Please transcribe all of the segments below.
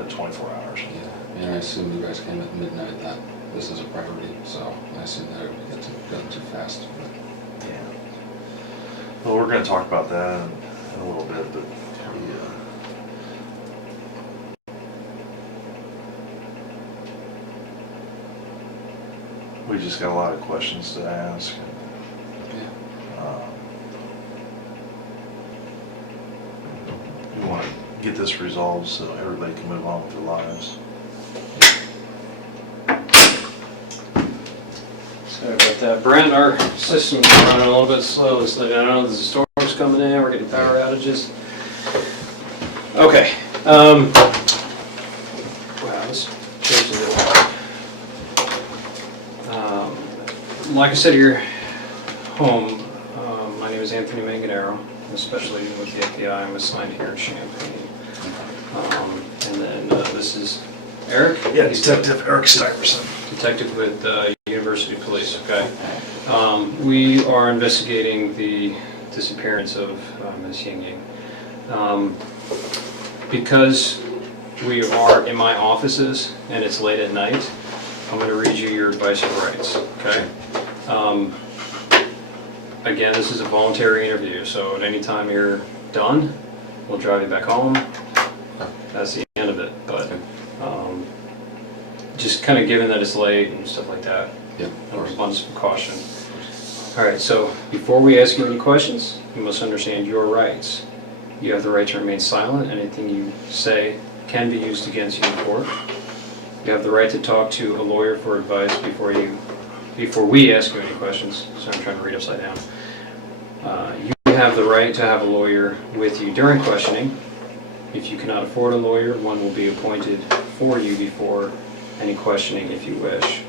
within 24 hours. Yeah, and I assume you guys came at midnight that this is a priority, so I assume that it would get done too fast. But. Yeah. Well, we're going to talk about that in a little bit, but we just got a lot of questions to ask. Yeah. We want to get this resolved so everybody can move on with their lives. Sorry about that, Brent. Our system's running a little bit slow. So I don't know if the storm's coming in. We're getting power outages. Okay. Wow, this changes it. Like I said, you're home. My name is Anthony Manganaro. I'm a special agent with the FBI. I'm assigned here in Champaign. And then this is Eric? Yeah, Detective Eric Stuyvesant. Detective with University Police, okay. We are investigating the disappearance of Ms. Ying Ying. Because we are in my offices and it's late at night, I'm going to read you your advice of rights, okay? Again, this is a voluntary interview, so at any time you're done, we'll drive you back home. That's the end of it, but just kind of given that it's late and stuff like that, abundance of caution. All right, so before we ask you any questions, you must understand your rights. You have the right to remain silent. Anything you say can be used against you in court. You have the right to talk to a lawyer for advice before we ask you any questions. So I'm trying to read upside down. You have the right to have a lawyer with you during questioning. If you cannot afford a lawyer, one will be appointed for you before any questioning if you wish.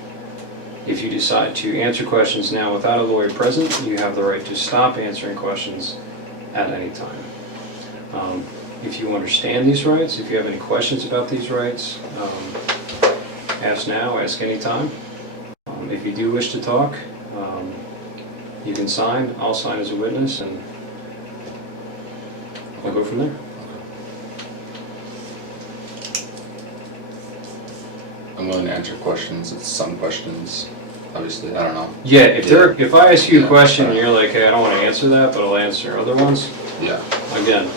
If you decide to answer questions now without a lawyer present, you have the right to stop answering questions at any time. If you understand these rights, if you have any questions about these rights, ask now, ask anytime. If you do wish to talk, you can sign. I'll sign as a witness, and we'll go from there. I'm willing to answer questions. It's some questions, obviously. I don't know. Yeah, if I ask you a question and you're like, hey, I don't want to answer that, but I'll answer other ones. Yeah. Again.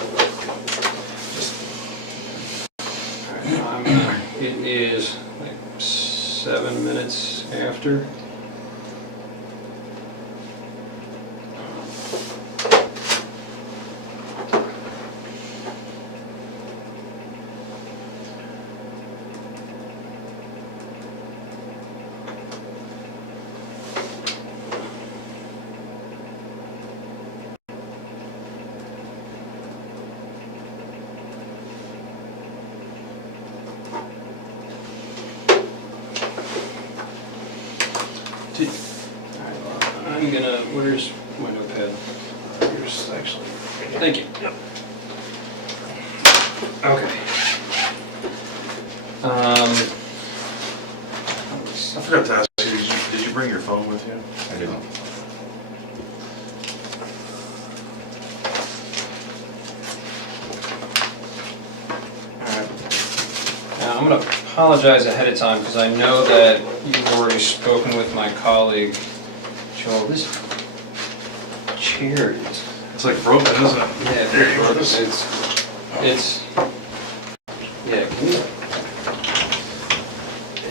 It is like 7 minutes after. I'm gonna, where's my notepad? Here's actually. Thank you. Yep. Okay. I forgot to ask you, did you bring your phone with you? I didn't. Now, I'm going to apologize ahead of time because I know that you've already spoken with my colleague, Joel. This chair is... It's like broken, isn't it? Yeah, There you go. it's... Yeah, can you...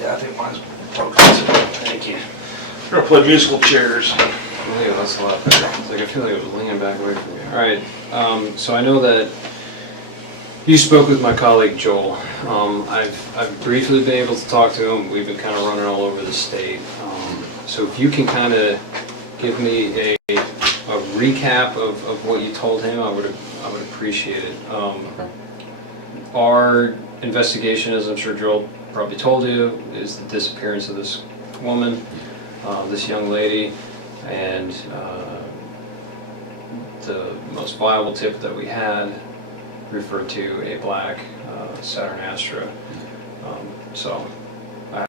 Yeah, I think mine's broken. Thank you. We're gonna play musical chairs. Oh, yeah, that's a lot better. It's like I feel like it was leaning back away from me. All right, so I know that you spoke with my colleague Joel. I've briefly been able to talk to him. We've been kind of running all over the state. So if you can kind of give me a recap of what you told him, I would appreciate it. Okay. Our investigation, as I'm sure Joel probably told you, is the disappearance of this woman, this young lady, and the most viable tip that we had referred to a black Saturn Astra. So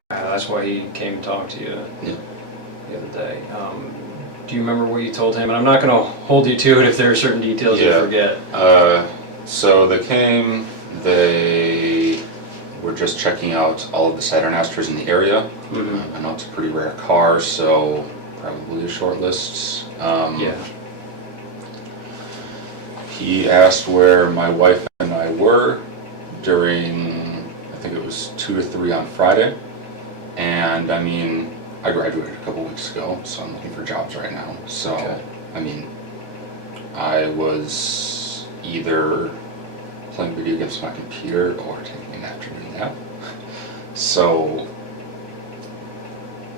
that's why he came to talk to you the other day. Do you remember what you told him? And I'm not going to hold you to it if there are certain details you forget. So they came, they were just checking out all of the Saturn Astros in the area. I know it's a pretty rare car, so probably a short list. Yeah. He asked where my wife and I were during, I think it was 2 to 3 on Friday. And I mean, I graduated a couple weeks ago, so I'm looking for jobs right now. So, Okay. I mean, I was either playing video games on my computer or taking an afternoon nap. So,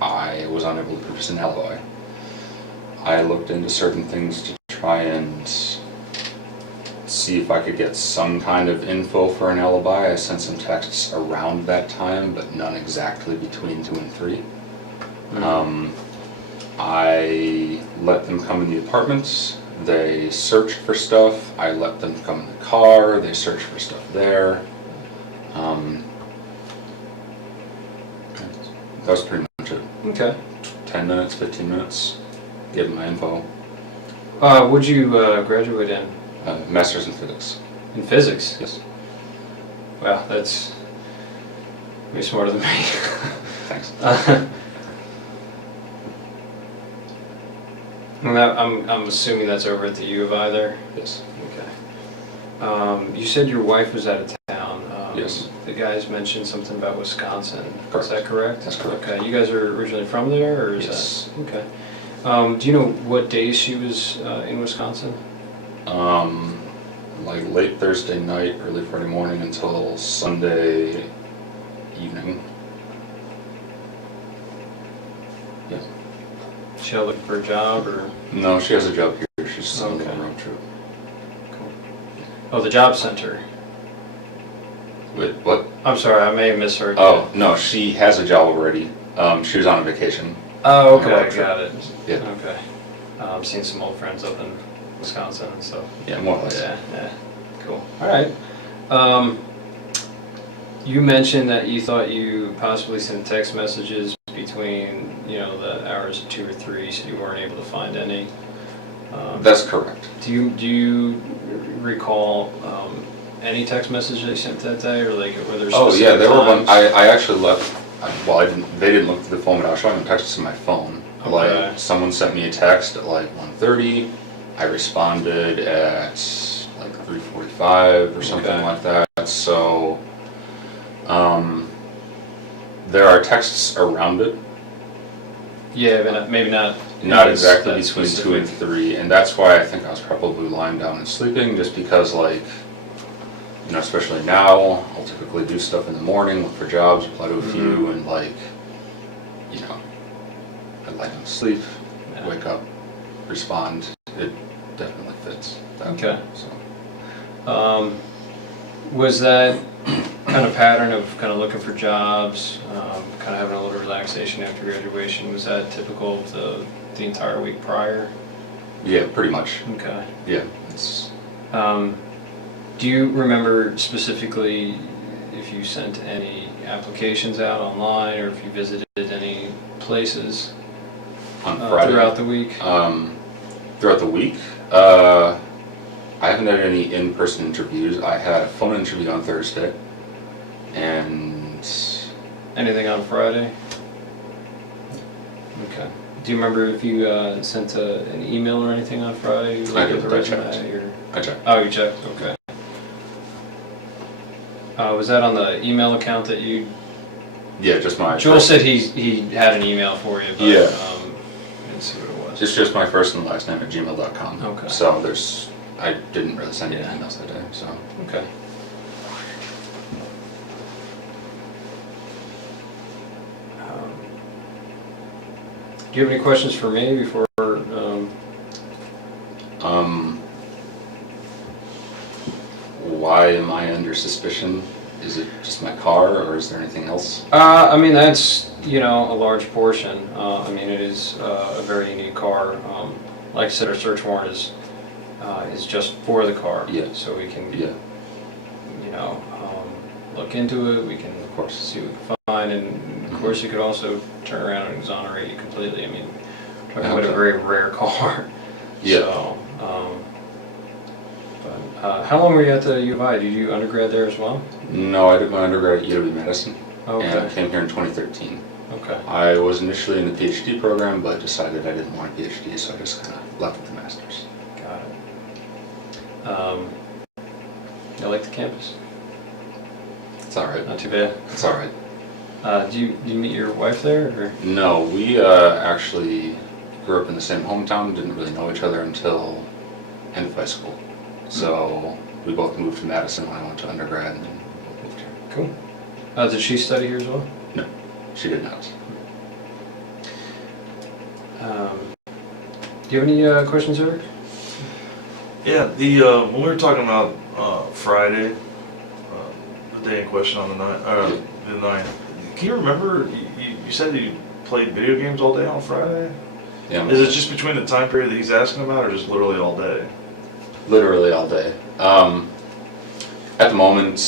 I was unable to produce an alibi. I looked into certain things to try and see if I could get some kind of info for an alibi. I sent some texts around that time, but none exactly between 2 and 3. I let them come in the apartments. They searched for stuff. I let them come in the car. They searched for stuff there. That was pretty much it. Okay. 10 minutes, 15 minutes. Gave them my info. What'd you graduate in? Master's in physics. In physics? Yes. Wow, that's way smarter than me. Thanks. I'm assuming that's over at the U of I there? Yes. Okay. You said your wife was out of town. Yes. The guys mentioned something about Wisconsin. Correct. Is that correct? That's correct. Okay. You guys are originally from there, or is Yes. that? Okay. Do you know what days she was in Wisconsin? Like late Thursday night, early Friday morning until Sunday evening. Yeah. She out looking for a job, or? No, she has a job here. She's just on a Okay. road trip. Cool. Oh, the job center. Wait, what? I'm sorry, I may have misheard. Oh, no, she has a job already. She was on a vacation. Oh, On a road okay, trip. got it. Yeah. Okay. I'm seeing some old friends up in Wisconsin and stuff. Yeah, more or less. Yeah, cool. All right. You mentioned that you thought you possibly sent text messages between, the hours of 2 or 3, so you weren't able to find any. That's correct. Do you recall any text messages they sent that day, or like were there Oh specific yeah, there were one. times? I actually left. Well, they didn't look through the phone, but I was showing them texts to my phone. Okay. Like someone sent me a text at like 1:30. I responded at like 3:45 or something Okay. like that. So, there are texts around it. Yeah, but maybe not. Not exactly that between 2 specific. and 3, and that's why I think I was probably lying down and sleeping, just because like, especially now, I'll typically do stuff in the morning, look for jobs, apply to a few, and like, I lie down to sleep, Yeah. wake up, respond. It definitely fits. That Okay. way, so. Was that kind of pattern of kind of looking for jobs, kind of having a little relaxation after graduation, was that typical of the entire week prior? Yeah, pretty much. Okay. Yeah, it's. Do you remember specifically if you sent any applications out online or if you visited any places On Friday. throughout the week? Throughout the week, I haven't had any in-person interviews. I had a phone interview on Thursday, and Anything on Friday? Okay. Do you remember if you sent an email or anything on Friday? I did, with a I checked. resume, or? I checked. Oh, you checked, okay. Was that on the email account that you? Yeah, just my. Joel first- said he had an email for you, but Yeah. I didn't see what it was. It's just my first and last name at gmail.com. Okay. So I didn't really send any Yeah. emails that day, so. Okay. Do you have any questions for me before? Why am I under suspicion? Is it just my car, or is there anything else? I mean, that's, a large portion. I mean, it is a very unique car. Like I said, our search warrant is just for the car. Yeah. So we can, Yeah, look into it, we can, of course. see what we can find, and of course, you could also turn around and exonerate you completely. I mean, we're talking about a Okay. very rare car. Yeah. So, How long were you at the U of I? Did you undergrad there as well? No, I did my undergrad at UW-Madison, and I Okay. came here in 2013. Okay. I was initially in the PhD program, but decided I didn't want a PhD, so I just kind of left with the master's. Got it. I like the campus. It's all right. Not too bad. It's all right. Do you meet your wife there? Or? No, we actually grew up in the same hometown. Didn't really know each other until end of high school. So we both moved to Madison when I went to undergrad, and then moved here. Cool. Did she study here as well? No, she did not. Do you have any questions, Eric? Yeah, when we were talking about Friday, the day in question on the 9th, can you remember, you said you played video games all day on Friday? Yeah. Is it just between the time period that he's asking about, or just literally all day? Literally all day. At the moment,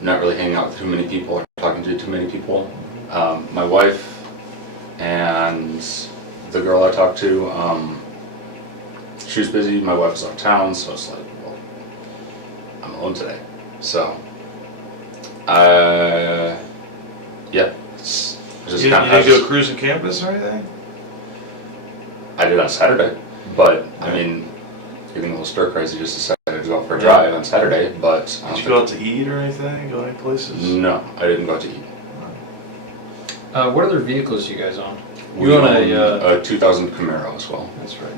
not really hanging out with too many people or talking to too many people. My wife and the girl I talked to, she was busy, my wife was out of town, so it's like, well, I'm alone today. So, yeah, it's just You kind didn't of. go cruising campus or anything? I did on Saturday, but I mean, getting a little stir crazy, just decided to go out for a drive on Saturday, but. Did you go out to eat or anything? Go any places? No, I didn't go out to eat. What other vehicles do you guys own? We own a 2000 Camaro as well. That's right.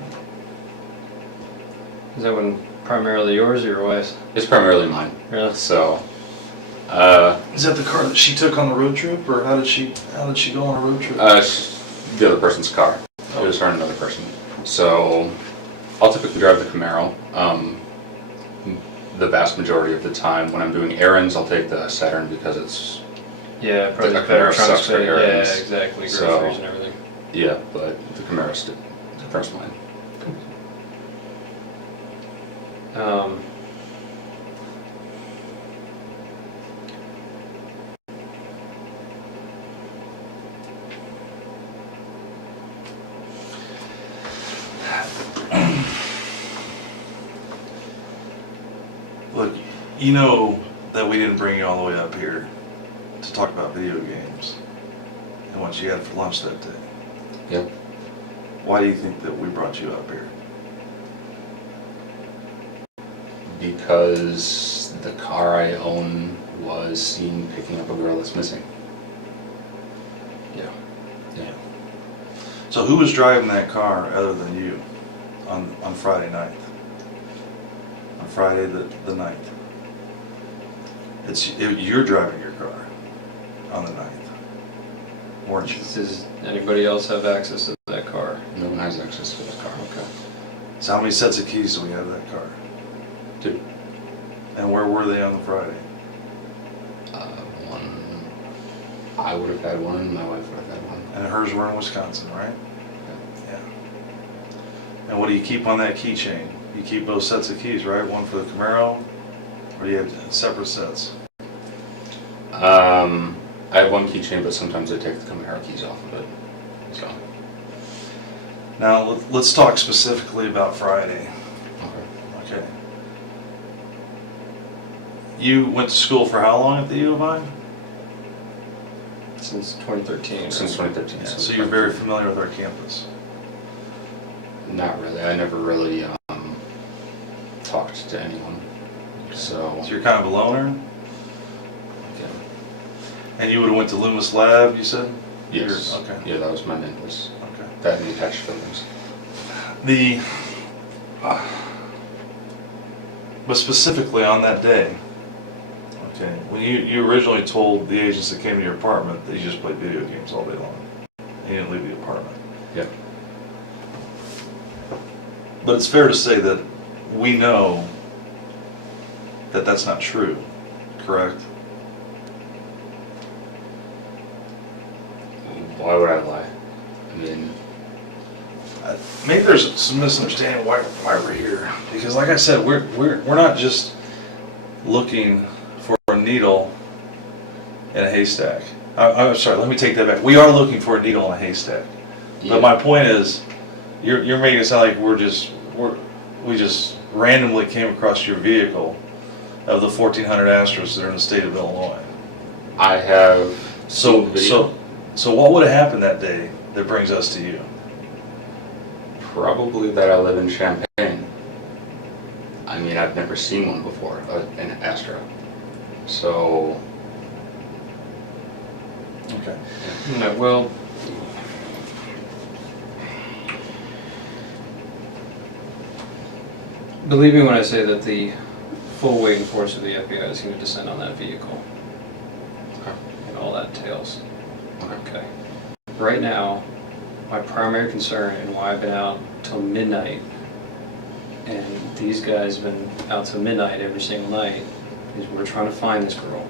Is that one primarily yours or your wife's? It's primarily mine. Really? So, Is that the car that she took on the road trip, or how did she go on a road trip? the other person's car. It was her and another person. So, I'll typically drive the Camaro. The vast majority of the time, when I'm doing errands, I'll take the Saturn because it's Yeah, probably The the better Camaro trunk sucks for space. Yeah, errands. exactly. Groceries So- and everything. yeah, but the Camaro's the first mine. Look, you know that we didn't bring you all the way up here to talk about video games and what you had for lunch that day. Yep. Why do you think that we brought you up here? Because the car I own was seen picking up a girl that's missing. Yeah. Yeah. So who was driving that car other than you on Friday night? On Friday the 9th. You're driving your car on the 9th, weren't you? Does anybody else have access to that car? No one has access to the car. Okay. So how many sets of keys do we have to that car? 2. And where were they on the Friday? One, I would have had one, and my wife would have had one. And hers were in Wisconsin, right? Yeah. And what do you keep on that keychain? You keep both sets of keys, right? One for the Camaro, or do you have separate sets? I have one keychain, but sometimes I take the Camaro keys off of it. So. Now, let's talk specifically about Friday. Okay. Okay. You went to school for how long at the U of I? Since 2013. Since 2013. Yeah, so you're very familiar with our campus. Not really. I never really talked to anyone. So. So you're kind of a loner? Okay. And you would have went to Loomis Lab, you said? Yes. Okay. Yeah, that was my main place. Okay. That and the attached buildings. But specifically on that day, okay, when you originally told the agents that came to your apartment that you just played video games all day long, and you didn't leave the apartment. Yep. But it's fair to say that we know that that's not true, correct? Why would I lie? I mean, Maybe there's some misunderstanding why we're here, because like I said, we're not just looking for a needle in a haystack. I'm sorry, let me take that back. We are looking for a needle in a haystack. yeah. But my point is, you're making it sound like we just randomly came across your vehicle of the 1,400 Astros that are in the state of Illinois. I have So, seen video. so what would have happened that day that brings us to you? Probably that I live in Champaign. I mean, I've never seen one before, an Astra. So, Okay. No, well, believe me when I say that the full weight and force of the FBI is going to descend on that vehicle. Okay. And all that entails. okay. Okay. Right now, my primary concern and why I've been out till midnight, and these guys have been out till midnight every single night, is we're trying to find this girl.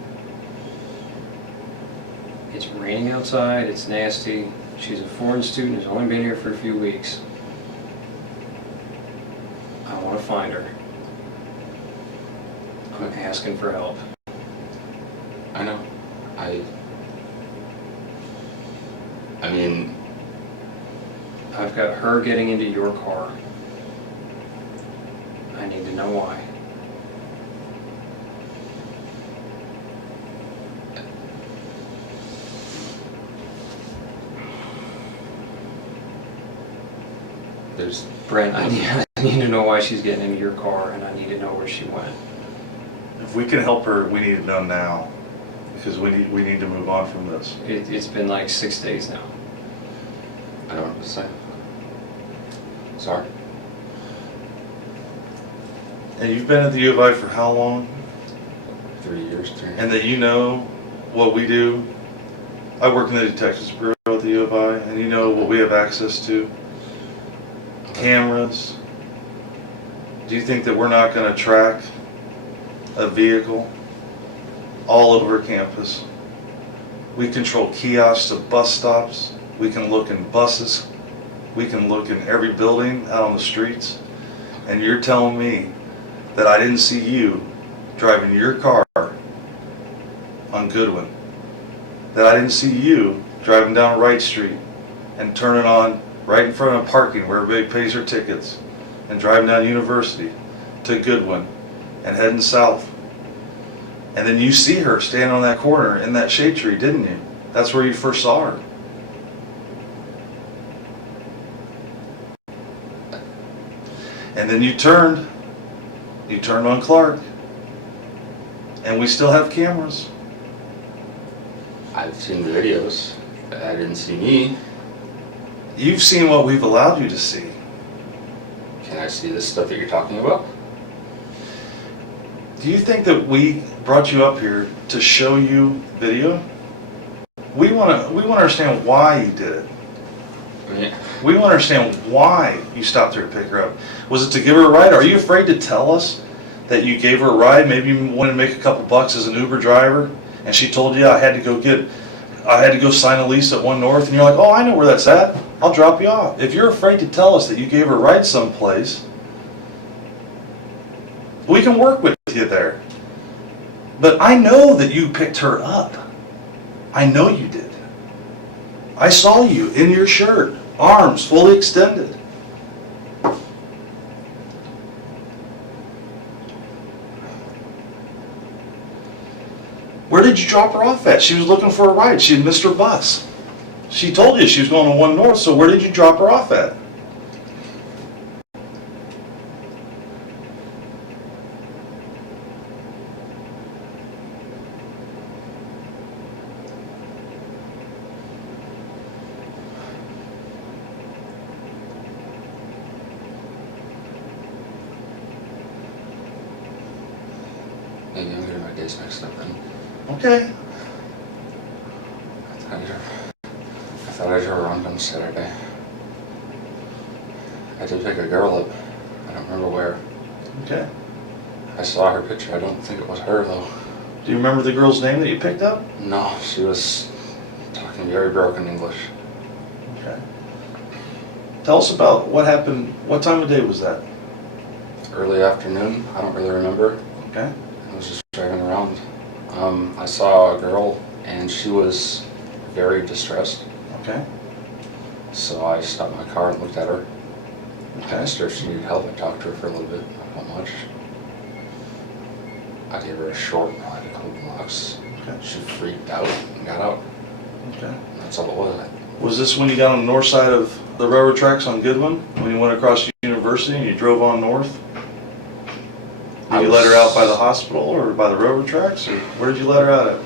It's raining outside, it's nasty, she's a foreign student who's only been here for a few weeks. I want to find her. I'm asking for help. I know. I mean, I've got her getting into your car. I need to know why. there's, Brent, I need to know why she's getting into your car, and I need to know where she went. If we can help her, we need it done now, because we need to move on from this. It's been like 6 days now. I don't know what to say. Sorry. And you've been at the U of I for how long? 3 years, 3 And that you know what we do. I work in the Detectives Bureau at the U of I, and you know what we have access to. Cameras. Do you think that we're not going to track a vehicle all over campus? We control kiosks to bus stops. We can look in buses. We can look in every building out on the streets. And you're telling me that I didn't see you driving your car on Goodwin? That I didn't see you driving down Wright Street and turning on right in front of parking where everybody pays their tickets and driving down University to Goodwin and heading south? And then you see her standing on that corner in that shade tree, didn't you? That's where you first saw her. And then you turned on Clark, and we still have cameras. I've seen the videos. I didn't see me. You've seen what we've allowed you to see. Can I see the stuff that you're talking about? Do you think that we brought you up here to show you video? We want to understand why you did it. I mean, We want to understand why you stopped her to pick her up. Was it to give her a ride? Are you afraid to tell us that you gave her a ride? Maybe you wanted to make a couple bucks as an Uber driver, and she told you I had to go sign a lease at One North, and you're like, oh, I know where that's at. I'll drop you off. If you're afraid to tell us that you gave her a ride someplace, we can work with you there. But I know that you picked her up. I know you did. I saw you in your shirt, arms fully extended. Where did you drop her off at? She was looking for a ride. She had missed her bus. She told you she was going to One North, so where did you drop her off at? maybe I'm getting my days mixed up then. Okay. I thought I drove around on Saturday. I did pick a girl up. I don't remember where. Okay. I saw her picture. I don't think it was her though. Do you remember the girl's name that you picked up? No, she was talking very broken English. Okay. Tell us about what happened. What time of day was that? Early afternoon. I don't really remember. Okay. I was just driving around. I saw a girl and she was very distressed. Okay. So I stopped my car and looked at her. I asked her if she needed help. I talked to her for a little bit, not much. I gave her a short ride, a couple blocks. Okay. She freaked out and got out. Okay. That's all it was. Was this when you got on the north side of the railroad tracks on Goodwin? When you went across University and you drove on north? Did you let her out by the hospital or by the railroad tracks? Or where did you let her out at?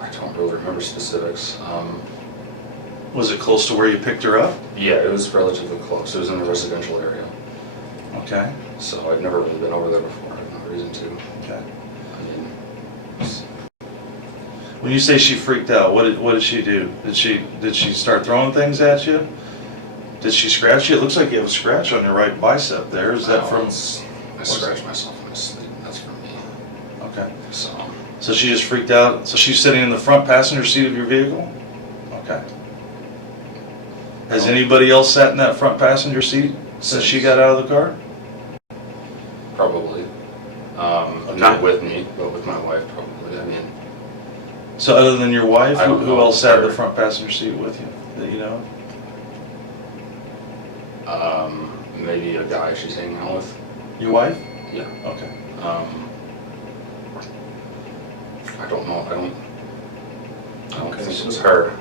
I don't really remember specifics. Was it close to where you picked her up? Yeah, it was relatively close. It was in a residential area. Okay. So I'd never really been over there before. I have no reason to. Okay. I mean, When you say she freaked out, what did she do? Did she start throwing things at you? Did she scratch you? It looks like you have a scratch on your right bicep there. Is that from? I scratched myself in my sleep. That's from me. Okay. So she just freaked out. So she's sitting in the front passenger seat of your vehicle? Okay. Has anybody else sat in that front passenger seat since she got out of the car? probably. Okay. Not with me, but with my wife probably. I mean, So other than your wife, I don't who know. else sat in the front passenger seat with you that you know? maybe a guy she's hanging out with. Your wife? Yeah. Okay. I don't know. I don't Okay, think so- it was her.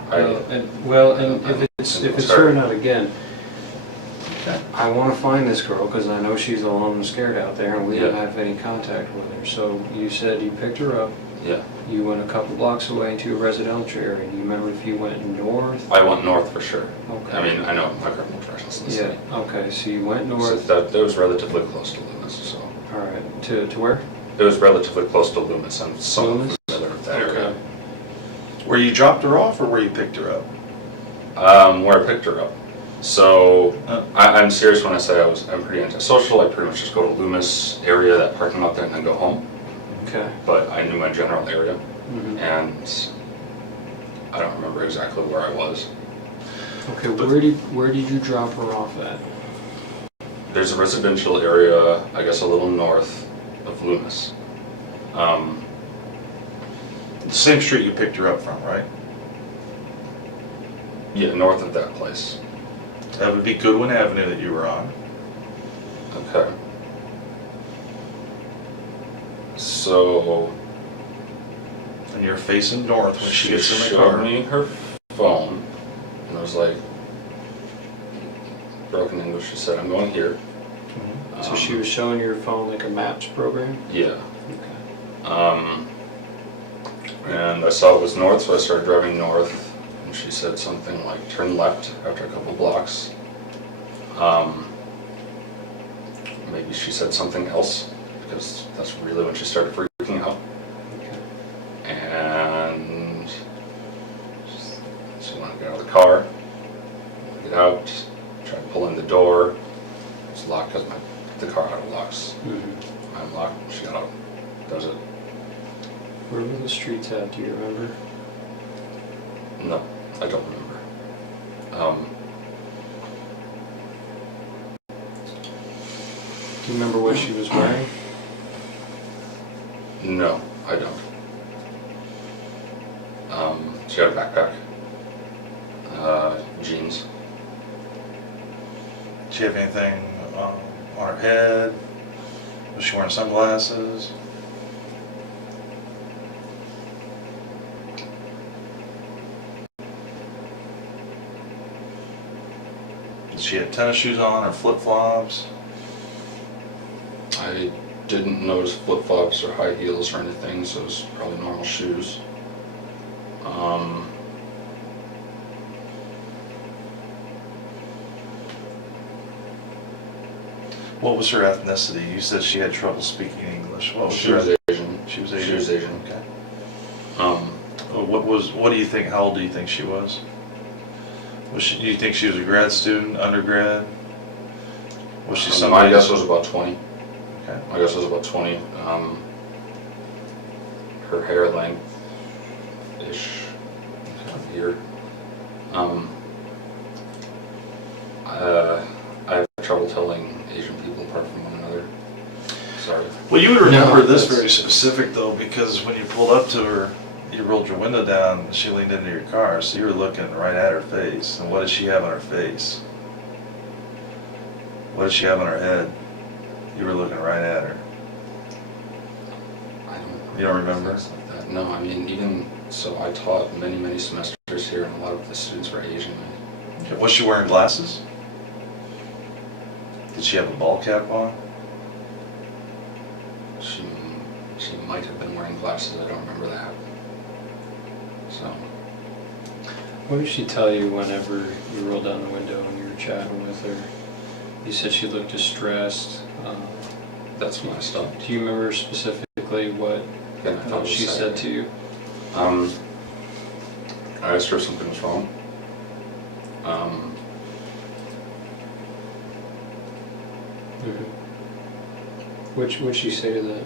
If it's her, not again, Okay. I want to find this girl because I know she's alone and scared out there, and we don't Yeah. have any contact with her. So you said you picked her up. Yeah. You went a couple blocks away into a residential area. Do you remember if you went north? I went north for sure. Okay. I mean, I know my criminal directions in the Yeah. city. Okay. So you went So north. that was relatively close to Loomis. So All right. To where? it was relatively close to Loomis. I'm somewhat Loomis? familiar with that area. Where you dropped her off or where you picked her up? Where I picked her up. So Oh. I'm serious when I say I'm pretty antisocial. I pretty much just go to Loomis area, that parking lot there, and then go home. Okay. But I knew my general area, Mhm. and I don't remember exactly where I was. Okay. Where did you drop her off at? There's a residential area, I guess a little north of Loomis. The same street you picked her up from, right? Yeah, north of that place. That would be Goodwin Avenue that you were on. Okay. So And you're facing north when she gets in the showed car. me her phone, and I was like, broken English. She said, "I'm going here." Mhm. So she was showing your phone like a maps program? Yeah. Okay. And I saw it was north, so I started driving north. And she said something like, "Turn left after a couple blocks." Maybe she said something else, because that's really when she started freaking out. Okay. And she wanted to get out of the car. Get out, tried pulling the door. It's locked because the car auto locks. Mhm. I'm locked, she got out. That was it. Where were the streets at? Do you remember? No, I don't remember. Do you remember what she was wearing? No, I don't. She had a backpack. Jeans. Did she have anything on her head? Was she wearing sunglasses? Did she have tennis shoes on or flip-flops? I didn't notice flip-flops or high heels or anything, so it was probably normal shoes. What was her ethnicity? You said she had trouble speaking English. What was She her was Asian. She was Asian? She was Asian. Okay. Um, What do you think, how old do you think she was? Do you think she was a grad student, undergrad? Was she my somebody? guess was about 20. Okay. My guess was about 20. Her hair length-ish here. I have trouble telling Asian people apart from one another. Sorry. Well, you would remember No, this that's- very specific though, because when you pulled up to her, you rolled your window down and she leaned into your car, so you were looking right at her face. And what did she have on her face? What did she have on her head? You were looking right at her. I don't. You don't remember? Things like that. No, I mean, even so, I taught many semesters here, and a lot of the students were Asian. Okay. Was she wearing glasses? Did she have a ball cap on? She might have been wearing glasses. I don't remember that. So. What did she tell you whenever you rolled down the window and you were chatting with her? You said she looked distressed. That's when I stopped. Do you remember specifically what Again, I thought it was she said to you? I asked her if something was wrong. What'd she say to that?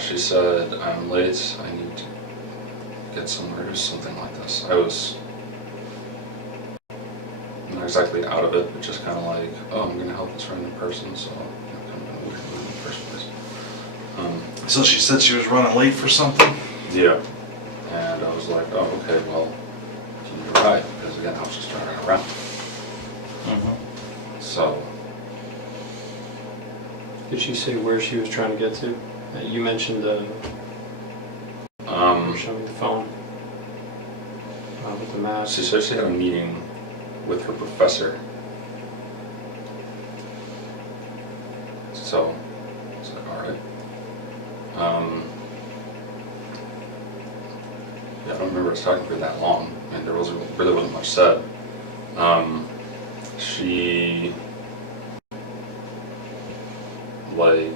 She said, I'm late, I need to get somewhere, or something like this. I was not exactly out of it, but just kind of like, oh, I'm going to help this random person, so kind of in a weird mood in the first place. So she said she was running late for something? Yeah. And I was like, oh, okay, well, can you ride? Because again, I was just driving around. So. Did she say where she was trying to get to? You mentioned you were showing the phone with the map. She said she had a meeting with her professor. So, I was like, alright. Yeah, I don't remember us talking for that long, and there really wasn't much said. She, like,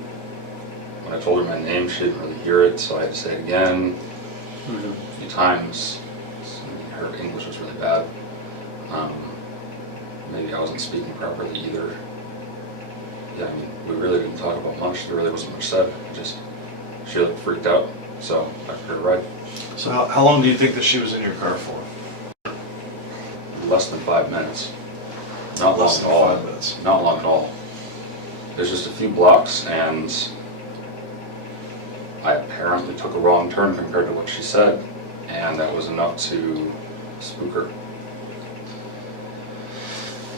when I told her my name, she didn't really hear it, so I had to say it again a few times. Her English was really bad. Maybe I wasn't speaking properly either. Yeah, I mean, we really didn't talk about much. There really wasn't much said. She looked freaked out, so I took her to ride. So how long do you think that she was in your car for? Less than 5 minutes. Not long Less at than all. 5 minutes. Not long at all. There's just a few blocks, and I apparently took a wrong turn compared to what she said, and that was enough to spook her.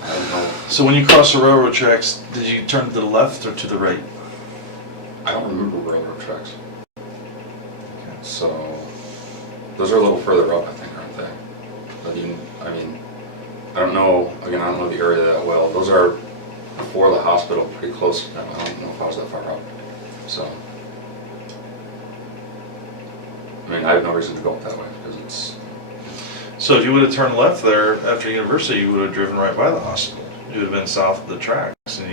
I don't know. So when you crossed the railroad tracks, did you turn to the left or to the right? I don't remember railroad tracks. So those are a little further up, I think, aren't they? But I mean, I don't know. Again, I don't know the area that well. Those are before the hospital, pretty close to them. I don't know if I was that far up. So, I mean, I have no reason to go up that way because it's. So if you would have turned left there after university, you would have driven right by the hospital. You would have been south of the tracks, and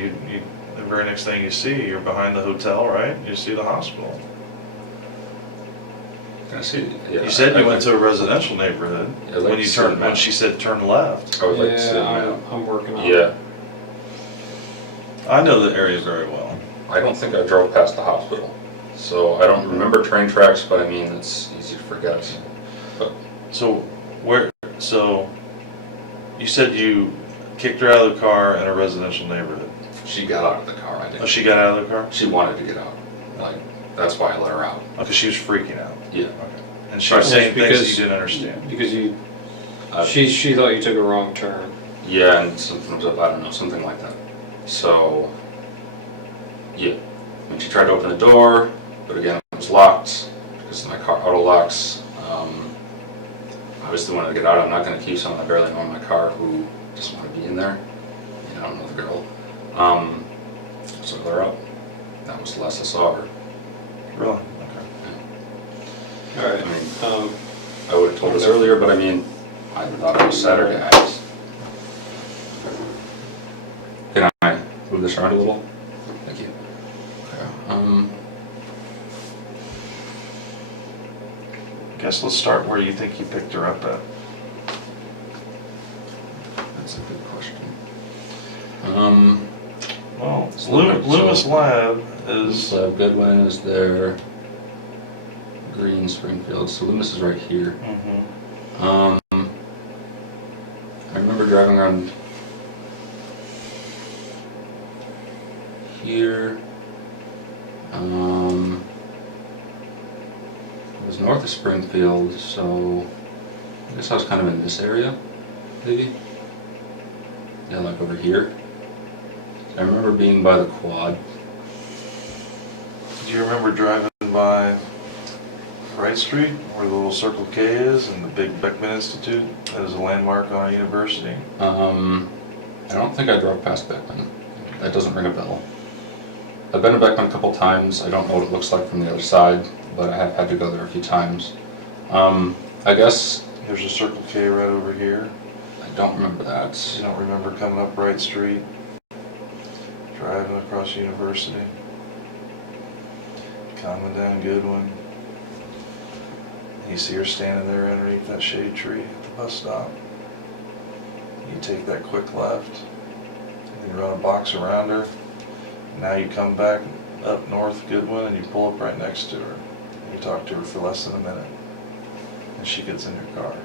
the very next thing you see, you're behind the hotel, right? You see the hospital. Can I see? Yeah, You said you went to a residential neighborhood Yeah, I'd like when to you see the turned when map. she said turn left. I would like to see the Yeah, map. I'm working on it. Yeah, I know the area very well. I don't think I drove past the hospital, so I don't remember train tracks. But I mean, it's easy to forget. But So So you said you kicked her out of the car in a residential neighborhood. she got out of the car. I didn't. Oh, she got out of the car? She wanted to get out. Like that's why I let her out. Oh, because she was freaking out. Yeah. Okay. And she was saying things that you didn't understand. Because you, Uh, she thought you took a wrong turn. Yeah, and something was up. I don't know, something like that. So, yeah. When she tried to open the door, but again it was locked because my car auto locks. I obviously wanted to get out. I'm not going to keep someone I barely know in my car who just want to be in there. You know, I don't know the girl. So I let her out. That was the last I saw her. Really? Okay. All right. I mean, I would have told us earlier, but I mean, I thought it was Saturday. Can I move this around a little? Thank you. Okay. I guess let's start where you think you picked her up at. That's a good question. Well, So- Loomis Lab is. So Goodwin is there. Green, Springfield. So Loomis is right here. Mhm. I remember driving around here. was north of Springfield, so I guess I was kind of in this area, maybe. Yeah, like over here. I remember being by the quad. Do you remember driving by Wright Street, where the little Circle K is, and the big Beckman Institute? That is a landmark on our university. I don't think I drove past Beckman. That doesn't ring a bell. I've been to Beckman a couple times. I don't know what it looks like from the other side, but I have had to go there a few times. I guess There's a Circle K right over here. I don't remember that. You don't remember coming up Wright Street, driving across University, coming down Goodwin. You see her standing there underneath that shade tree at the bus stop. You take that quick left, and you run a box around her. Now you come back up North Goodwin and you pull up right next to her. You talk to her for less than a minute, and she gets in your car.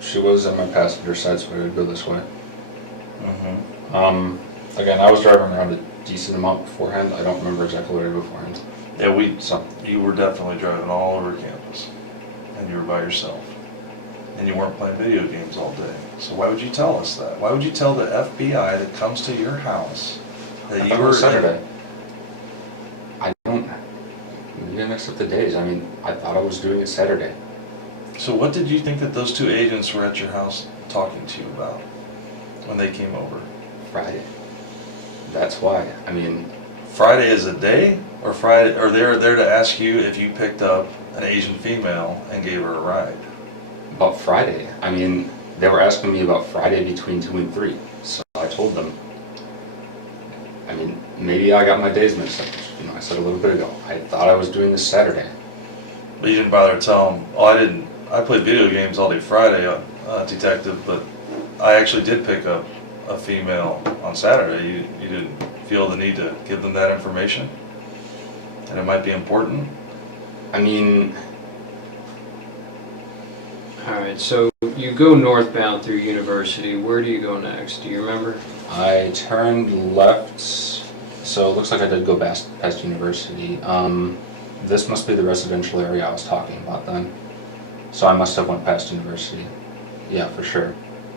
She was on my passenger side, so I would go this way. Mm-hmm. Again, I was driving around a decent amount beforehand. I don't remember exactly what I did beforehand. Yeah, you were definitely driving all over campus, and you were by yourself, and you weren't playing video games all day. So why would you tell us that? Why would you tell the FBI that comes to your house that I you thought it were was Saturday. I don't. Maybe I mixed up the days. I mean, I thought I was doing it Saturday. So what did you think that those two agents were at your house talking to you about when they came over? Friday. That's why. I mean, Friday is a day, or Friday, or they're there to ask you if you picked up an Asian female and gave her a ride? about Friday. I mean, they were asking me about Friday between 2 and 3. So I told them. I mean, maybe I got my days mixed up. You know, I said a little bit ago. I thought I was doing this Saturday. But you didn't bother to tell them, oh, I didn't. I played video games all day Friday, detective, but I actually did pick up a female on Saturday. You didn't feel the need to give them that information? And it might be important? I mean, Alright, so you go northbound through University. Where do you go next? Do you remember? I turned left, so it looks like I did go past University. This must be the residential area I was talking about then. So I must have went past University. Yeah, for sure.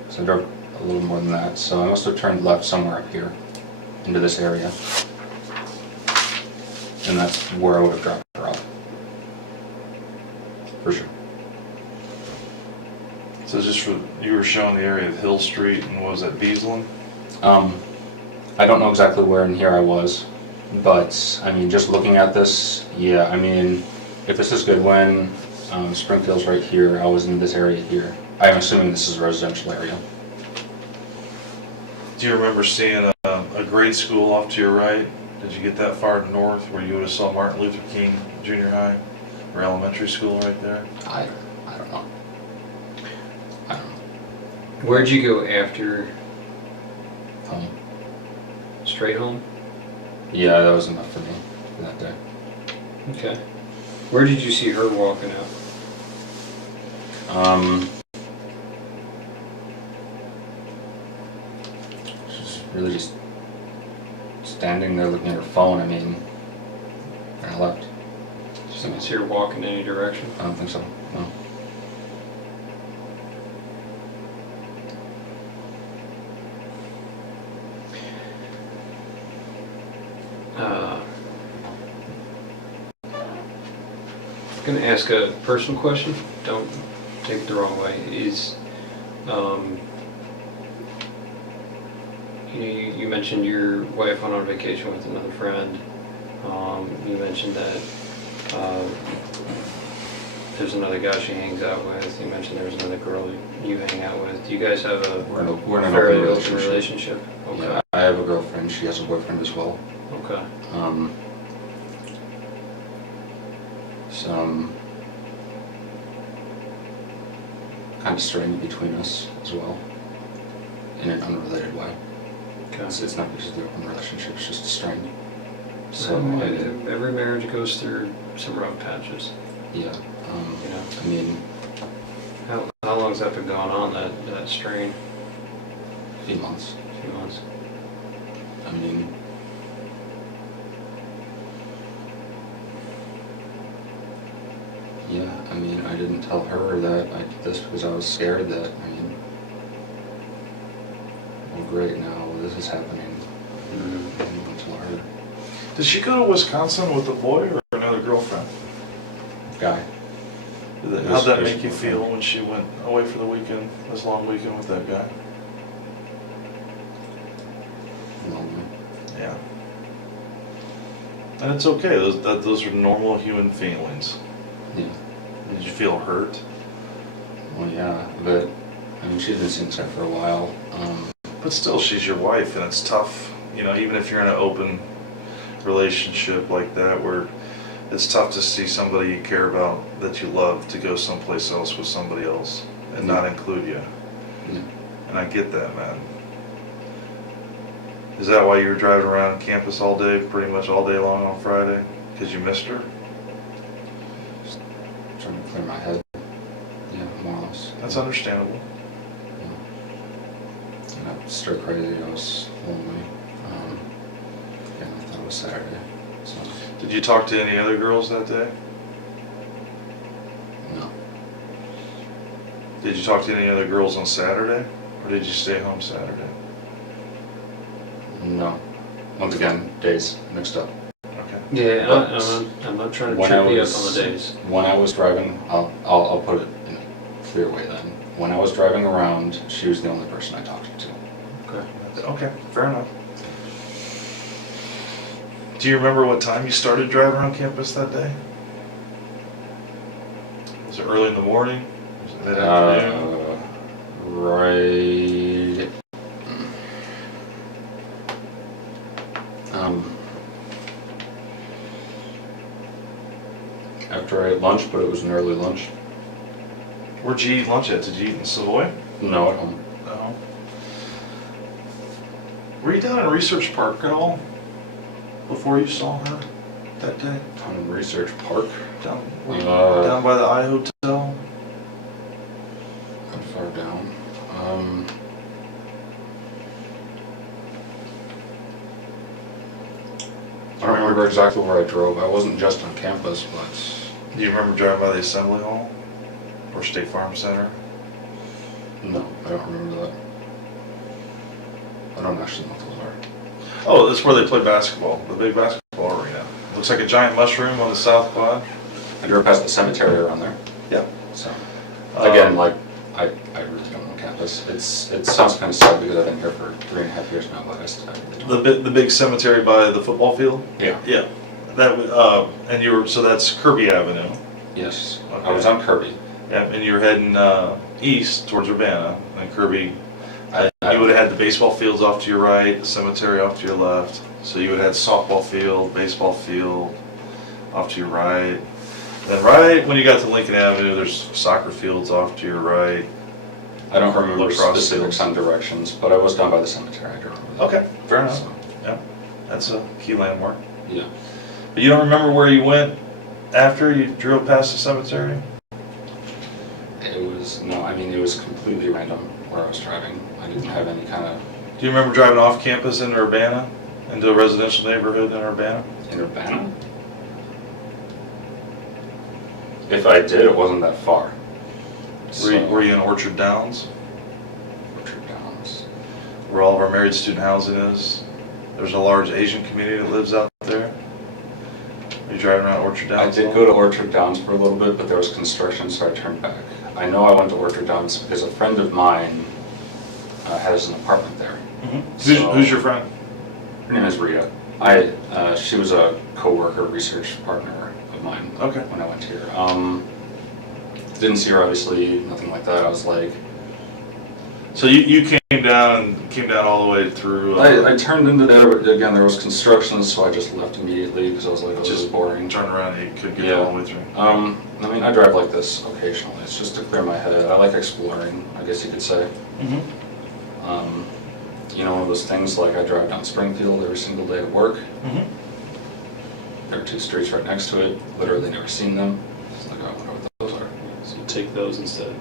So I drove a little more than that. So I must have turned left somewhere up here into this area. And that's where I would have dropped her off. For sure. So just for, you were showing the area of Hill Street and what was that, Beaslin? I don't know exactly where in here I was, but I mean, just looking at this, yeah, I mean, if this is Goodwin, Springfield's right here, I was in this area here. I'm assuming this is a residential area. Do you remember seeing a grade school off to your right? Did you get that far north where you would have saw Martin Luther King Junior High or elementary school right there? I don't know. I don't know. Where'd you go after? Home. Straight home? Yeah, that was enough for me for that day. Okay. Where did you see her walking out? She's really just standing there looking at her phone. I mean, and I left. Did you see her walk in any direction? I don't think so. No. I'm going to ask a personal question. Don't take it the wrong way. You mentioned your wife went on vacation with another friend. You mentioned that there's another guy she hangs out with. You mentioned there's another girl you hang out with. Do you guys have a We're in an fairly open open relationship? Okay. Yeah, I have a girlfriend. She has a boyfriend as well. Okay. Some kind of strain between us as well, in an unrelated way. Okay. It's not because of the open relationship, it's just a strain. So, Every marriage goes through some rough patches. yeah, You know, I mean, how long's that been going on? That strain? a few months. A few months. I mean, Yeah, I mean, I didn't tell her that I did this because I was scared that, well, great, now this is happening. I didn't tell her. Did she go to Wisconsin with a boy or another girlfriend? Guy. How'd that make you feel when she went away for the weekend, this long weekend with that guy? Lonely. Yeah. And it's okay, those are normal human feelings. Yeah. Did you feel hurt? Well, yeah, but, she's been since that for a while. But still, she's your wife, and it's tough, even if you're in an open relationship like that, where it's tough to see somebody you care about, that you love, to go someplace else with somebody else and not include you. Yeah. And I get that, man. Is that why you were driving around campus all day, pretty much all day long on Friday? Because you missed her? Just trying to clear my head. Yeah, more or less. That's understandable. And I was stir crazy, I was lonely. And I thought it was Saturday, so. Did you talk to any other girls that day? No. Did you talk to any other girls on Saturday? Or did you stay home Saturday? No. Once again, days mixed up. Okay. Yeah, I'm not trying to trip you up on the days. When I was driving, I'll put it in a clear way then. When I was driving around, she was the only person I talked to. Okay, fair enough. Do you remember what time you started driving around campus that day? Was it early in the morning? Was it mid-afternoon? Right. After I ate lunch, but it was an early lunch. Where'd you eat lunch at? Did you eat in Savoy? No, at home. No. Were you down in Research Park at all before you saw her that day? On Research Park. Down by the I Hotel? How far down? I don't remember exactly where I drove. I wasn't just on campus, but... Do you remember driving by the Assembly Hall? Or State Farm Center? No, I don't remember that. I don't actually know what those are. Oh, that's where they play basketball, the big basketball arena. Looks like a giant mushroom on the south quad. I drove past the cemetery around there. Yeah. So, again, I really don't know campus. It sounds kind of sad because I've been here for 3.5 years now, but I really don't. The big cemetery by the football field? Yeah. Yeah. So that's Kirby Avenue. Yes. Okay. I was on Kirby. Yeah, and you were heading east towards Urbana, and Kirby. You would have had the baseball fields off to your right, the cemetery off to your left. So you would have had softball field, baseball field off to your right. Then right when you got to Lincoln Avenue, there's soccer fields off to your right. I don't remember Lacrosse specifics fields. on directions, but I was down by the cemetery. I don't remember that. Okay, fair enough. So, Yeah, that's a key landmark. yeah. But you don't remember where you went after you drove past the cemetery? It was completely random where I was driving. I didn't have any kind of... Do you remember driving off campus into Urbana? Into a residential neighborhood in Urbana? In Urbana? If I did, it wasn't that far. Were you in Orchard Downs? Orchard Downs. Where all of our married student housing is? There's a large Asian community that lives out there. Are you driving around Orchard I Downs? did go to Orchard Downs for a little bit, but there was construction, so I turned back. I know I went to Orchard Downs because a friend of mine has an apartment there. Mm-hmm. Who's your friend? Her name is Rita. She was a co-worker, research partner of mine. Okay. When I went here. Didn't see her, obviously, nothing like that. I was like... So you came down all the way through... I turned into there, but again, there was construction, so I just left immediately because I was like, oh, this is boring. Turn around and you could get all the way through. I drive like this occasionally. It's just to clear my head. I like exploring, I guess you could say. Mm-hmm. One of those things like I drive down Springfield every single day at work. Mm-hmm. There are 2 streets right next to it. Literally never seen them. It's like, I wonder what those are. So you take those instead.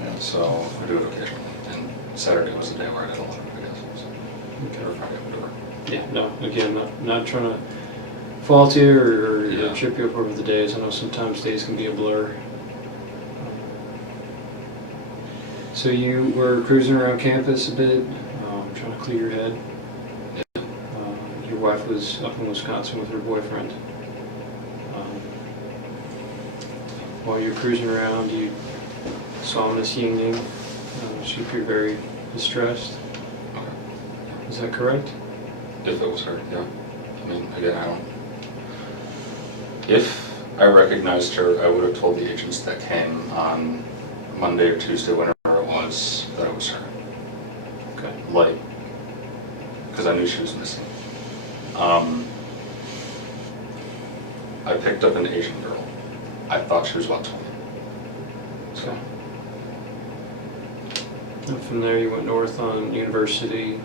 Yeah, so I do it occasionally. And Saturday was the day where I did a lot of it, I guess. So, Okay. or Friday, whatever. Yeah, no, again, not trying to fault you or Yeah. trip you up over the days. I know sometimes days can be a blur. So you were cruising around campus a bit, trying to clear your head. Yeah. Your wife was up in Wisconsin with her boyfriend. While you were cruising around, you saw Miss Ying Ying. She appeared very distressed. Okay. Is that correct? If it was her, yeah. I mean, again, I don't. If I recognized her, I would have told the agents that came on Monday or Tuesday, whenever it was, that it was her. Okay. Like, because I knew she was missing. I picked up an Asian girl. I thought she was about 20. So, And from there, you went north on University.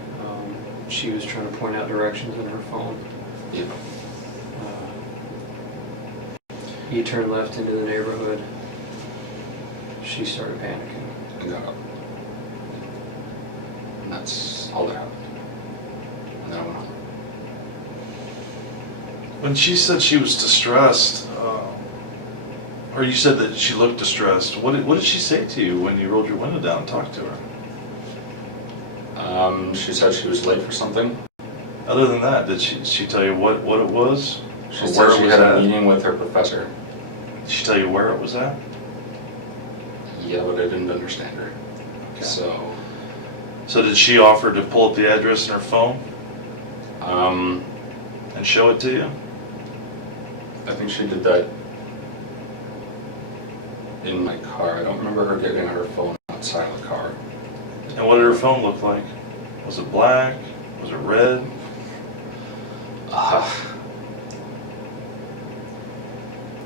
She was trying to point out directions on her phone. yeah. You turned left into the neighborhood. She started panicking. And got up. And that's all that happened. And then I went home. When she said she was distressed, or you said that she looked distressed, what did she say to you when you rolled your window down and talked to her? She said she was late for something. Other than that, did she tell you what it was? She Or said where it she was had at? a meeting with her professor. Did she tell you where it was at? Yeah, but I didn't understand her. Okay. So, did she offer to pull up the address in her phone um, and show it to you? I think she did that in my car. I don't remember her getting her phone outside of the car. And what did her phone look like? Was it black? Was it red?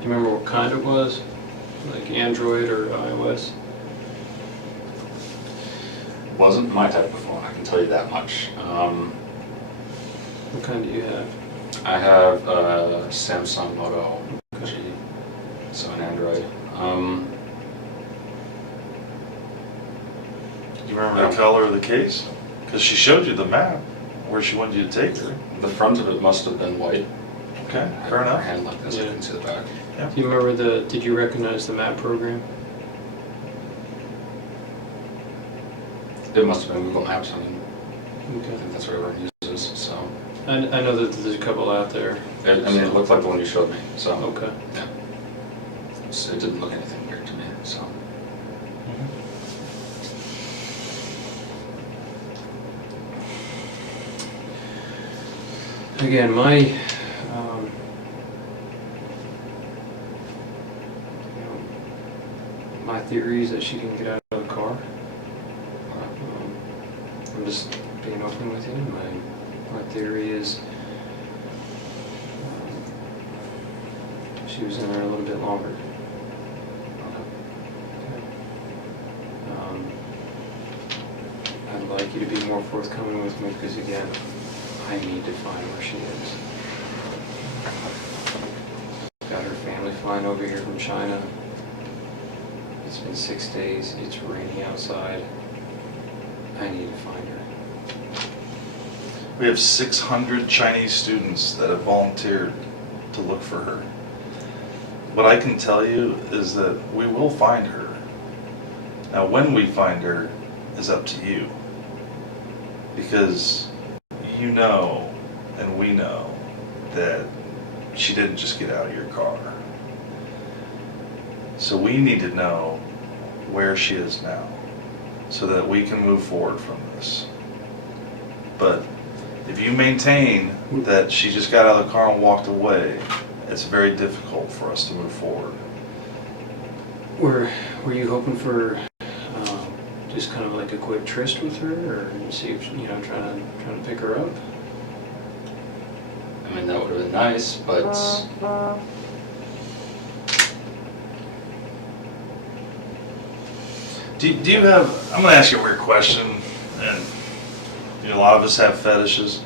Do you remember what kind it was? Like Android or iOS? Wasn't my type of phone, I can tell you that much. What kind do you have? I have a Samsung Moto G, so an Android. Do you remember the color of the case? Because she showed you the map where she wanted you to take her. The front of it must have been white. Okay, I fair have my enough. hand like this, I Yeah. can see the back. Do you remember did you recognize the map program? It must have been Google Maps. I mean, I Okay. think that's what everyone uses. So, I know that there's a couple out there. it looked like the one you showed me. So, Okay. yeah, it didn't look anything weird to me. So, Again, my my theory is that she can get out of the car. I'm just being open with you. My theory is she was in there a little bit longer. I'd like you to be more forthcoming with me because, again, I need to find where she is. Got her family flying over here from China. It's been 6 days. It's raining outside. I need to find her. We have 600 Chinese students that have volunteered to look for her. What I can tell you is that we will find her. Now, when we find her is up to you. Because you know, and we know, that she didn't just get out of your car. So we need to know where she is now, so that we can move forward from this. But if you maintain that she just got out of the car and walked away, it's very difficult for us to move forward. Were you hoping for just kind of like a quick tryst with her, or see if trying to pick her up? I mean, that would have been nice, but Do you have, I'm going to ask you a weird question, and a lot of us have fetishes.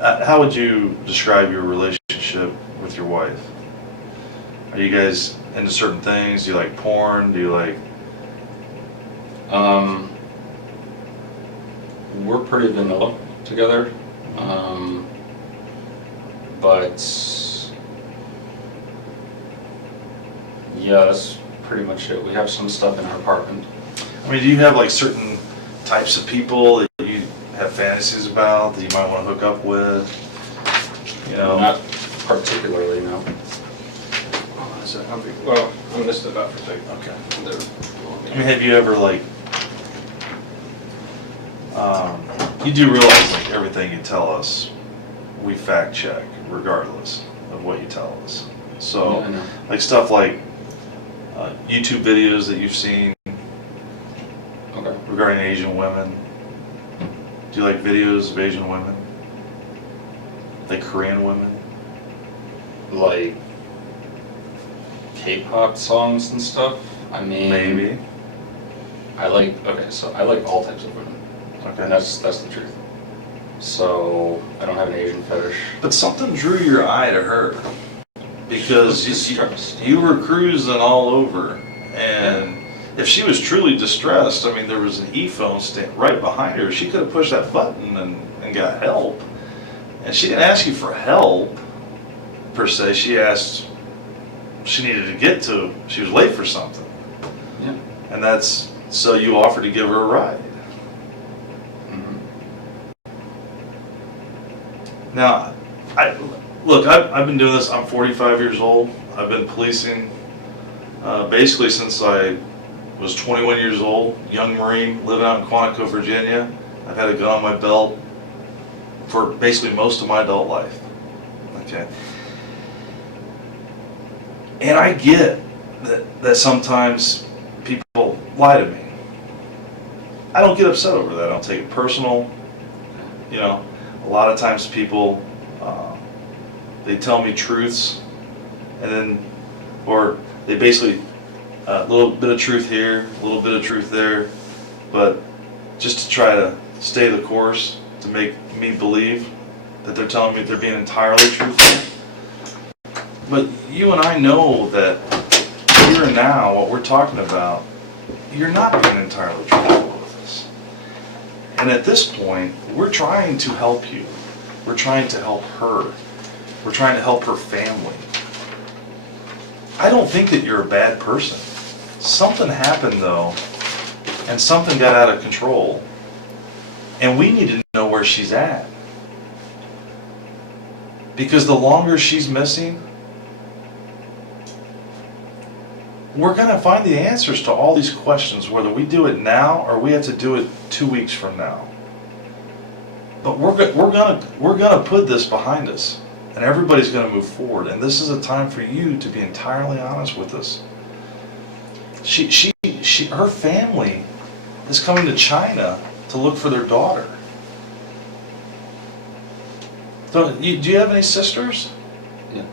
How would you describe your relationship with your wife? Are you guys into certain things? Do you like porn? Do you like... we're pretty vanilla together. But Yeah, that's pretty much it. We have some stuff in our apartment. I mean, do you have like certain types of people that you have fantasies about that you might want to hook up with? You know? Not particularly, no. Oh, is that how big? Well, I missed it about for a second. Okay. There. I mean, have you ever like, you do realize like everything you tell us, we fact check regardless of what you tell us. So, Yeah, I know. like stuff like YouTube videos that you've seen Okay. regarding Asian women. Do you like videos of Asian women? Like Korean women? Like K-pop songs and stuff? I mean, Maybe. I like all types of women. Okay. And that's the truth. So I don't have an Asian fetish. But something drew your eye to her because She was distressed. you were cruising all over, and if she was truly distressed, I mean, there was an e-phone stand right behind her. She could have pushed that button and got help. And she didn't ask you for help per se. She asked, she needed to get to, she was late for something, Yeah. and that's so you offered to give her a ride. Mm-hmm. Now, I've been doing this. I'm 45 years old. I've been policing basically since I was 21 years old. Young Marine, living out in Quantico, Virginia. I've had a gun on my belt for basically most of my adult life. Okay. And I get that sometimes people lie to me. I don't get upset over that. I don't take it personal. You know, a lot of times people, they tell me truths, and then, or they basically, a little bit of truth here, a little bit of truth there, but just to try to stay the course, to make me believe that they're telling me they're being entirely truthful. But you and I know that here and now, what we're talking about, you're not being entirely truthful with us. And at this point, we're trying to help you. We're trying to help her. We're trying to help her family. I don't think that you're a bad person. Something happened though, and something got out of control. And we need to know where she's at. Because the longer she's missing, we're going to find the answers to all these questions, whether we do it now or we have to do it 2 weeks from now. But we're gonna put this behind us, and everybody's going to move forward. And this is a time for you to be entirely honest with us. Her family is coming to China to look for their daughter. Do you have any sisters? Yeah.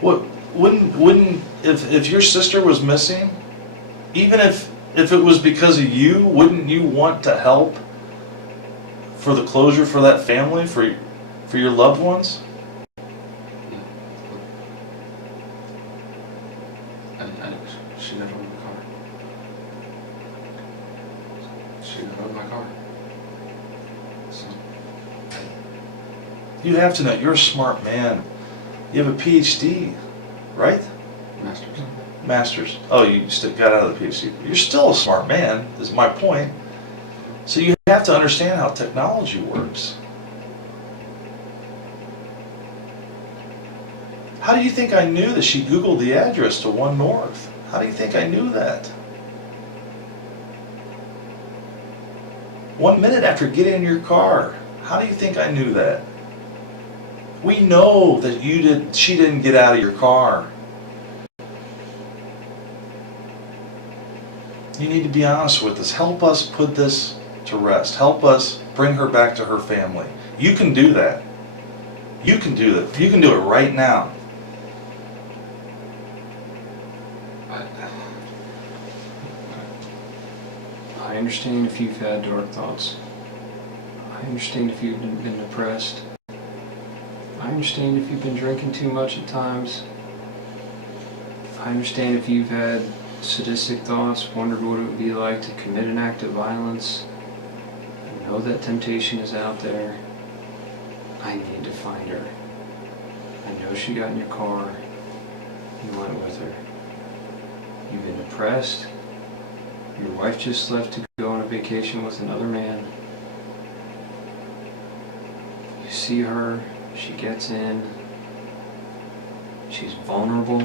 Wouldn't if your sister was missing, even if it was because of you, wouldn't you want to help for the closure for that family, for your loved ones? She never owned my car. She never owned my car. So, You have to know, you're a smart man. You have a PhD, right? masters. Master's. Oh, you got out of the PhD. You're still a smart man, is my point. So you have to understand how technology works. How do you think I knew that she Googled the address to 1 North? How do you think I knew that? 1 minute after getting in your car, how do you think I knew that? We know that she didn't get out of your car. You need to be honest with us. Help us put this to rest. Help us bring her back to her family. You can do that. You can do that. You can do it right now. I understand if you've had dark thoughts. I understand if you've been depressed. I understand if you've been drinking too much at times. I understand if you've had sadistic thoughts, wondered what it would be like to commit an act of violence. I know that temptation is out there. I need to find her. I know she got in your car. You went with her. You've been depressed. Your wife just left to go on a vacation with another man. You see her, she gets in. She's vulnerable.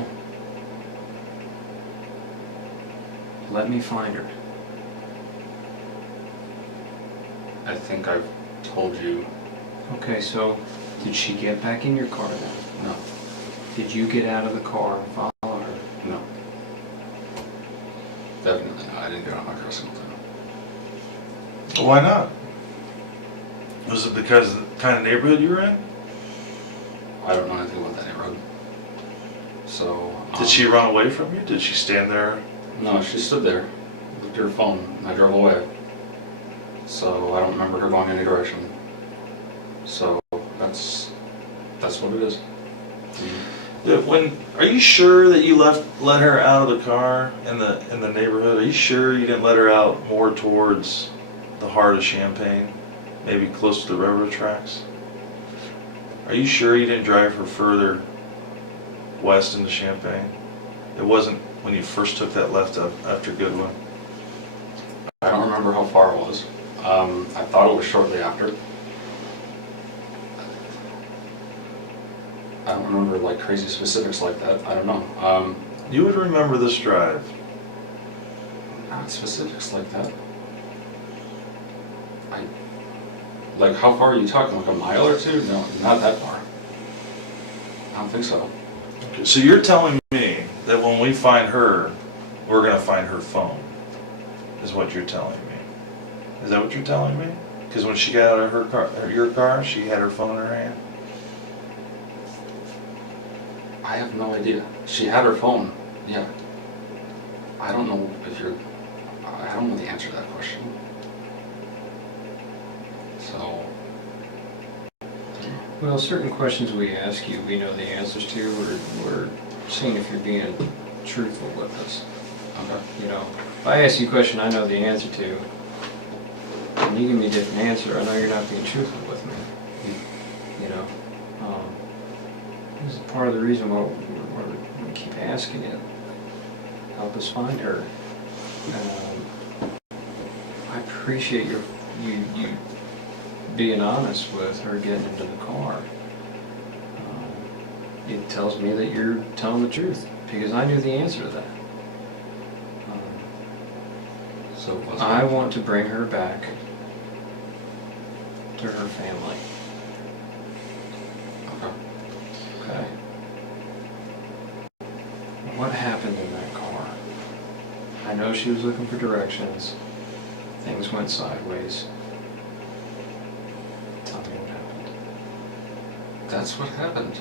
Let me find her. I think I've told you. Okay, so did she get back in your car then? No. Did you get out of the car and follow her? No. Definitely not. I didn't get on my car a single time. Why not? Was it because of the kind of neighborhood you were in? I don't know anything about that neighborhood. So. Did she run away from you? Did she stand there? No, she stood there, looked at her phone, and I drove away. So I don't remember her going any direction. So that's what it is. Are you sure that you let her out of the car in the neighborhood? Are you sure you didn't let her out more towards the heart of Champaign, maybe close to the railroad tracks? Are you sure you didn't drive her further west into Champaign? It wasn't when you first took that left up after Goodwin. I don't remember how far it was. I thought it was shortly after. I don't remember like crazy specifics like that. I don't know. You would remember this drive. Not specifics like that. Like how far are you talking? Like a mile or two? No, not that far. I don't think so. Okay, so you're telling me that when we find her, we're going to find her phone, is what you're telling me. Is that what you're telling me? Because when she got out of her car, or your car, she had her phone in her hand? I have no idea. She had her phone, yeah. I don't know if you're... I don't know the answer to that question. So... Well, certain questions we ask you, we know the answers to. We're seeing if you're being truthful with us. Okay. You know, if I ask you a question I know the answer to, and you give me a different answer, I know you're not being truthful with me. You know, this is part of the reason why we keep asking you. Help us find her. I appreciate you being honest with her getting into the car. It tells me that you're telling the truth because I knew the answer to that. So what's I want to bring her back to her family. Okay. Okay. What happened in that car? I know she was looking for directions. Things went sideways. Tell me what happened. That's what happened.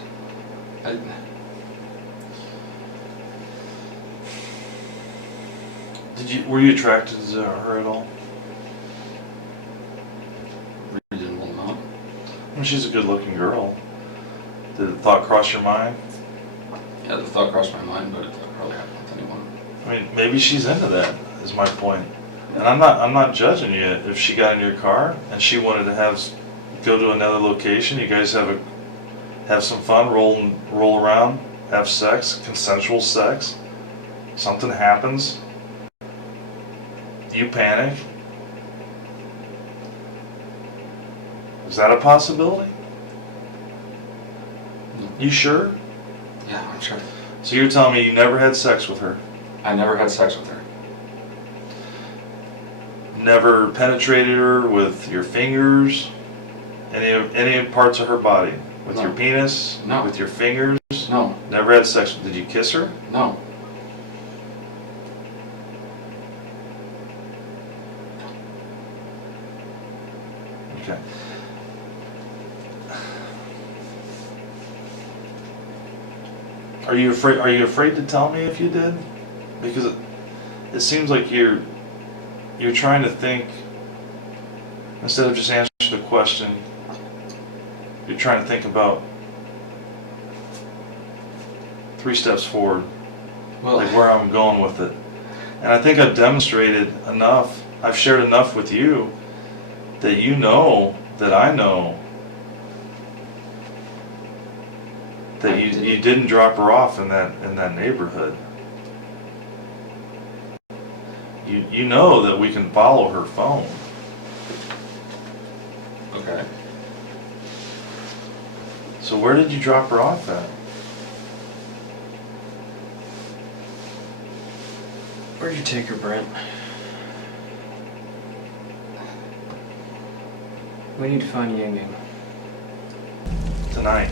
Were you attracted to her at all? Reasonable amount. I mean, she's a good-looking girl. Did the thought cross your mind? Yeah, the thought crossed my mind, but it probably happened with anyone. I mean, maybe she's into that, is my point. And I'm not judging you if she got in your car and she wanted to go to another location. You guys have some fun, roll around, have sex, consensual sex. Something happens. You panic. Is that a possibility? No. You sure? Yeah, I'm sure. So you're telling me you never had sex with her? I never had sex with her. Never penetrated her with your fingers? Any parts of her body? With No. your penis? No. With your fingers? No. Never had sex. Did you kiss her? No. Okay. Are you afraid to tell me if you did? Because it seems like you're trying to think instead of just answering the question. You're trying to think about 3 steps forward, Well, like where I'm going with it. And I think I've demonstrated enough. I've shared enough with you that you know that I know that you didn't drop her off in that neighborhood. You know that we can follow her phone. Okay. So where did you drop her off at? Where'd you take her, Brent? We need to find Yang Yang. Tonight.